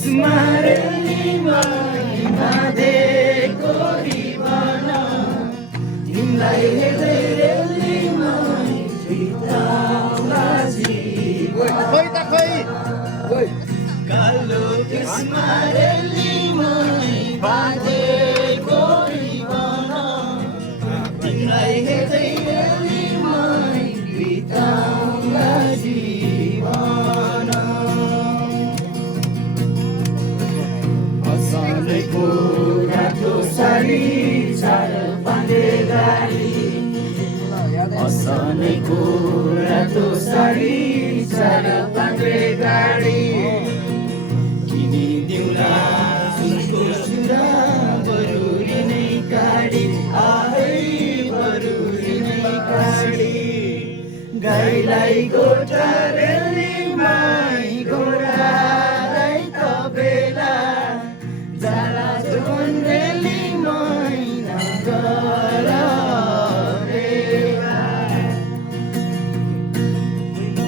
स्मरणीमा बाँधेको रिबन तिमीलाई हेर्दै रेलीमा बिताउँला जीवन कालो स्मरणीमा बाँधेको रिबन तिमीलाई हेर्दै रेलीमा बिताउँला जीवन असलैको रातो साडी चार पाँडे गाडी असलैको रातो साडी चार पाँडे गाडी किनिदिउँला सुनको चुरा बरुरी नै गाडी आहै बरुरी नै गाडी गाईलाई गोठा रेलीमा